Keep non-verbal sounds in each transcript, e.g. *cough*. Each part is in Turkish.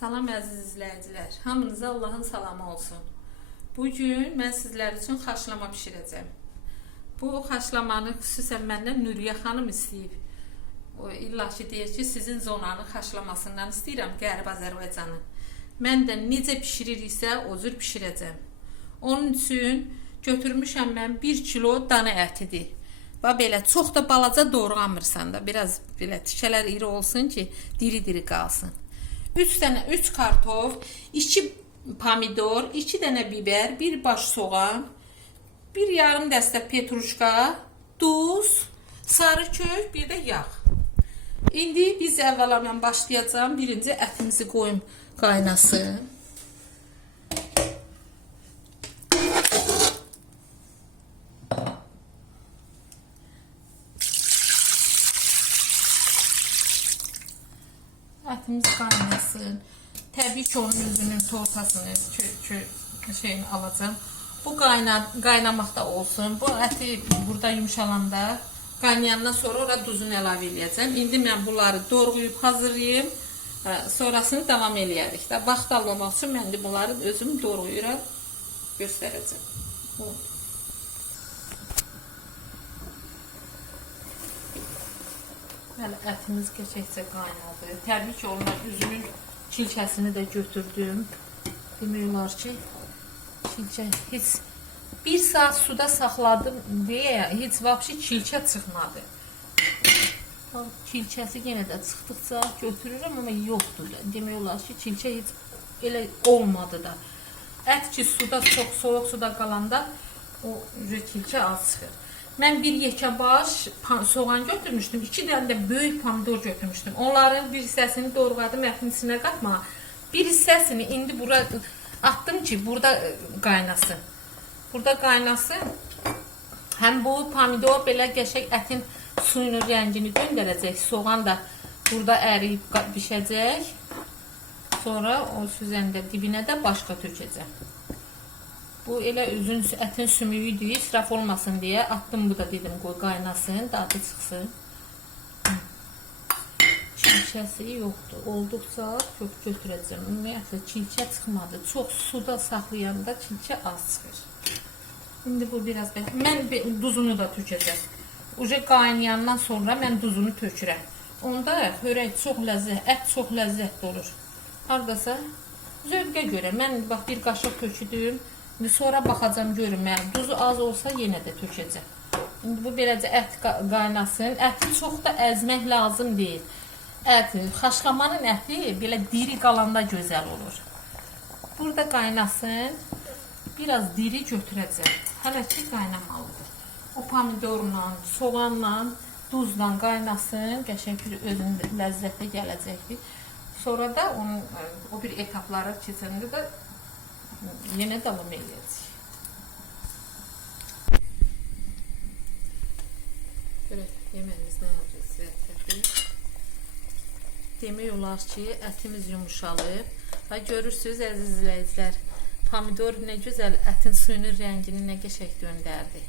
Salam əziz izləyicilər. Hamınıza Allahın salamı olsun. Bu gün mən sizlər üçün xaşlama bişirəcəm. Bu xaşlamanı xüsusən məndən Nuriyə xanım istəyib. O illa ki deyir ki, sizin zonanın xaşlamasından istəyirəm Qərb Azərbaycanın. Mən də necə bişiririksə o cür bişirəcəm. Onun üçün götürmüşəm mən 1 kilo dana ətidir. Və belə çox da balaca doğramırsan da, biraz belə tikələr iri olsun ki, diri-diri qalsın. 3 dənə 3 kartof, 2 pomidor, 2 dənə biber, 1 baş soğan, 1 yarım dəstə petruşka, duz, sarı kök, bir də yağ. İndi biz əvvəla mən başlayacağam. Birinci ətimizi qoyum qaynasın. Ətimiz qaynasın. Təbii ki, onun üzünün tortasını, şeyini alacağım. Bu qayna, qaynamaqda olsun. Bu əti burada yumşalanda qaynayandan sonra ora duzunu əlavə eləyəcəm. İndi mən bunları doğrayıb hazırlayım. Sonrasını davam eləyərik də. Vaxt almamaq üçün mən də bunları özüm doğrayıram, göstərəcəm. Bu. Bəli, ətimiz keçəkcə qaynadı. Təbii ki, onlar üzünün çilkəsini də götürdüm. Demək olar ki, çilkə heç bir saat suda saxladım deyə heç vəbşi çilkə çıxmadı. Bax, Çilkəsi yenə də çıxdıqca götürürəm, amma yoxdur. Demək olar ki, çilkə heç elə olmadı da. Ət ki suda çox soyuq suda qalanda o üzə çilkə az çıxır. Mən bir yekə baş soğan götürmüşdüm. iki dənə də böyük pomidor götürmüşdüm. Onların bir hissəsini doğradım, ətin içinə. Bir hissəsini indi bura atdım ki, burada e, qaynasın. Burada qaynasın. Həm bu pomidor belə qəşəng ətin suyunun rəngini döndərəcək. Soğan da burada əriyib bişəcək. Sonra o süzəndə dibinə də başqa tökəcəm. Bu elə üzün ətin sümüyüdür, israf olmasın deyə atdım bu da dedim qoy qaynasın, dadı çıxsın. Çilkəsi yoxdur. Olduqca çox götürəcəm. Ümumiyyətlə çilkə çıxmadı. Çox suda saxlayanda çilkə az çıxır. İndi bu biraz belə. Mən duzunu da tökəcəm. Uje qaynayandan sonra mən duzunu tökürəm. Onda xörək çox ləzzət, ət çox ləzzətli olur. Hardasa zövqə görə mən bax bir qaşıq töküdüm. İndi sonra baxacam görüm mən duzu az olsa yenə də tökəcəm. İndi bu beləcə ət qa- qaynasın. Əti çox da əzmək lazım deyil. Ət, xaşlamanın əti belə diri qalanda gözəl olur. Burada qaynasın. Biraz diri götürəcəm. Hələ ki qaynamalıdır. O pomidorla, soğanla, duzla qaynasın. Qəşəng bir özünün ləzzəti gələcəkdir. Sonra da onun ə, o bir etapları keçəndə də yenə davam edəcək. Görək yeməğimiz nə olacaq? Demək olar ki, ətimiz yumuşalıb. Və görürsüz əziz izləyicilər, pomidor nə gözəl ətin suyunun rəngini nə qəşəng döndərdi.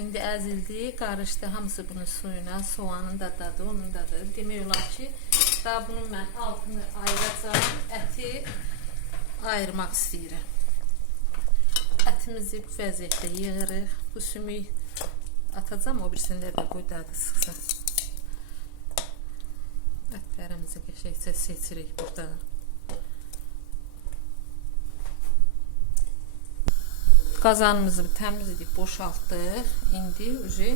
İndi əzildi, qarışdı hamısı bunun suyuna, soğanın da dadı, onun dadı. Demək olar ki, daha bunun mən altını ayıracağım, əti ayırmaq istəyirəm. Ətimizi bu vəziyyətdə yığırıq. Bu sümük atacağım, o birisində də qoy dadı sıxsın. Ətlərimizi qəşəngcə seçirik burada. Qazanımızı təmiz edib boşaltdıq. İndi uji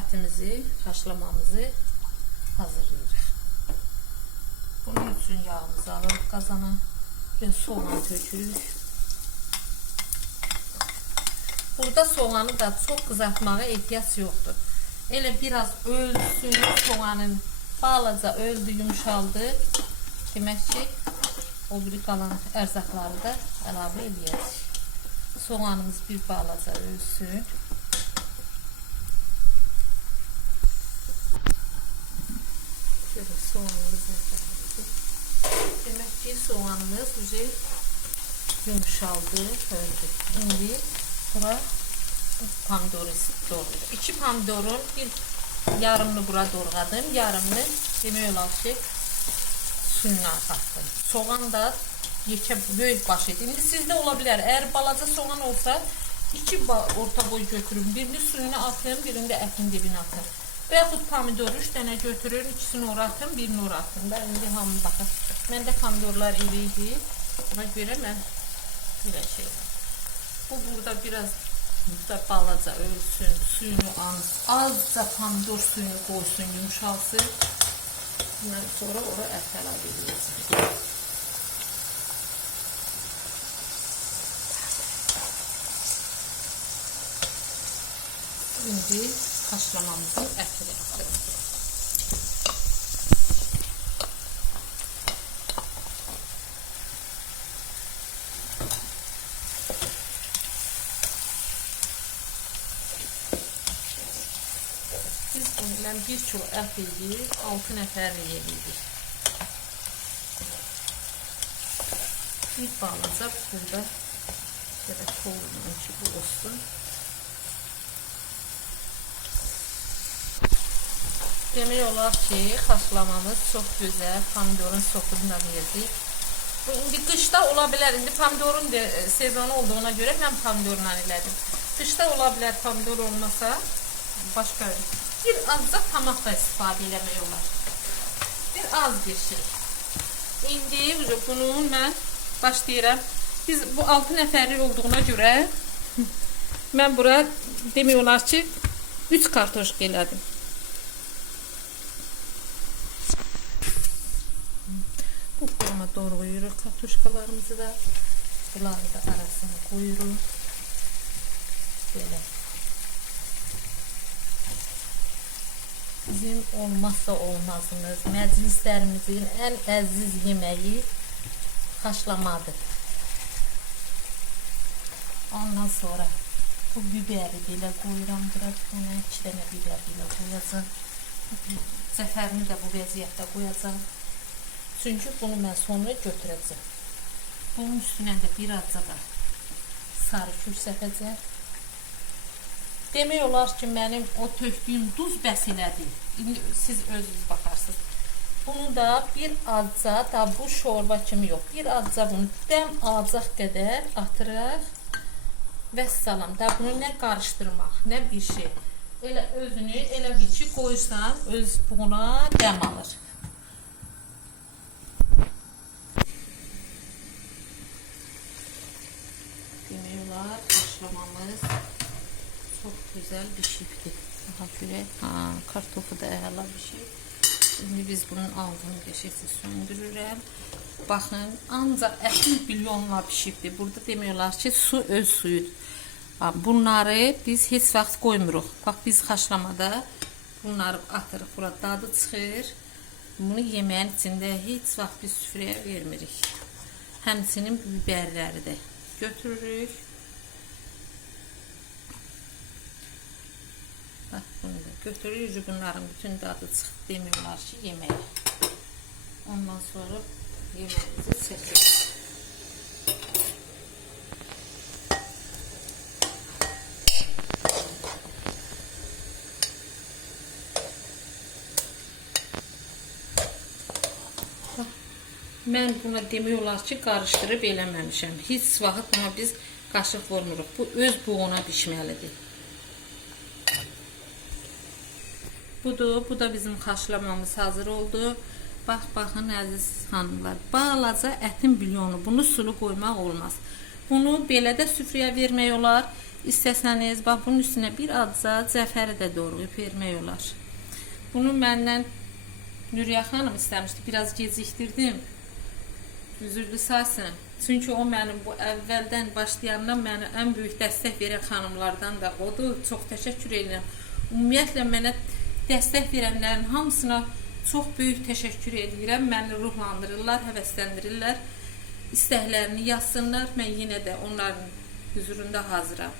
ətimizi, haşlamamızı hazırlayırıq. Bunun üçün yağımızı alırıq qazana. Bir soğan tökürük. Burada soğanı da çox qızartmağa ehtiyac yoxdur. Elə biraz ölsün, soğanın balaca öldü, yumşaldı. Demək ki, o biri qalan ərzaqları da əlavə edəcəyik. Soğanımız bir balaca ölsün. Şöyle soğanımız əlavə Demək ki, ucu yumuşaldı, öldü. İndi bura pomidoru doğrayacağım. İki pomidorun bir yarımını bura doğradım, yarımını demək olar ki suyuna atdım. Soğan da yekə böyük baş idi. İndi sizdə ola bilər. Əgər balaca soğan olsa, iki orta boy götürün. Birini suyuna atın, birini də ətin dibinə atın. Və yaxud pomidoru üç dənə götürün, ikisini ora atın, birini ora atın. Da indi hamı baxın. Məndə pomidorlar iri idi. Ona görə mən belə şey. Bu burada biraz da balaca ölsün, suyunu az, azca pomidor suyunu qoysun, yumşalsın. Ondan sonra ora ət əlavə edəcəm. İndi ətini atırıq. Biz bundan bir kilo ət yedik, 6 nəfər yedik. Bir balaca burada belə koyulmuş ki bu olsun. Demək olar ki, haşlamamız çox gözəl, pomidorun sosunu da verdik. Bu indi qışda ola bilər. İndi pomidorun da e, sezonu olduğuna görə mən pomidorla elədim. Qışda ola bilər pomidor olmasa başqa bir azca tamak da istifadə eləmək olar. Bir az bir şey. İndi bunu mən başlayıram. Biz bu 6 nəfərlik olduğuna görə *laughs* mən bura demək olar ki 3 kartoşka elədim. Bu forma doğrayırıq kartoşkalarımızı da. Bunları da arasına koyuyoruz. Böyle. Bizim olmazsa olmazımız, məclislərimizin ən əziz yeməyi haşlamadır. Ondan sonra bu biberi belə qoyuram bura bir dənə, iki dənə biber belə qoyacağım. Zəfərini də bu vəziyyətdə qoyacağım. Çünki bunu mən sonra götürəcəm. Bunun üstünə də bir azca da sarı kür səpəcəm. Demək olar ki, mənim o tökdüyüm duz bəs elədi. Siz özünüz baxarsınız. Bunu da bir azca da bu şorba kimi yox. Bir azca bunu dəm alacaq qədər atırıq. Və salam da bunu nə qarışdırmaq, nə bir şey. Elə özünü elə bir ki qoysan, öz buna dəm alır. Olar haşlamamız çox gözəl bişibdir. Daha görək, ha, kartofu da əla bişib. Şimdi biz bunun altını qəşəngcə söndürürəm. Baxın, ancaq ətin bilyonla bişibdir. Burada demək olar ki, su öz suyudur. Bunları biz heç vaxt qoymuruq. Bax biz haşlamada bunları atırıq. Bura dadı çıxır. Bunu yeməyin içində heç vaxt biz süfrəyə vermirik. Həmçinin biberləri də götürürük. Bax bunu da götürürük. Bunların bütün dadı çıxıb demək olar ki, yeməyə. Ondan sonra yeməyimizi çəkirik. Mən buna demək olar ki, qarışdırıb eləməmişəm. Heç vaxt buna biz qaşıq vurmuruq. Bu öz buğuna bişməlidir. Budur, bu da bizim haşlamamız hazır oldu. Bax, baxın əziz xanımlar, balaca ətin bilyonu. Bunu sulu qoymaq olmaz. Bunu belə də süfrəyə vermək olar. İstəsəniz, bax bunun üstünə bir azca cəfəri də doğrayıb vermək olar. Bunu məndən Nuriyə xanım istəmişdi. Biraz gecikdirdim. Üzürlü saysın. Çünki o mənim bu əvvəldən başlayandan mənə ən böyük dəstək verən xanımlardan da odur. Çox təşəkkür edirəm. Ümumiyyətlə mənə dəstək verənlərin hamısına çox böyük təşəkkür edirəm. Məni ruhlandırırlar, həvəsləndirirlər. İstəklərini yazsınlar. Mən yenə də onların huzurunda hazıram.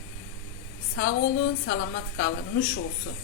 Sağ olun, salamat qalın. Nuş olsun.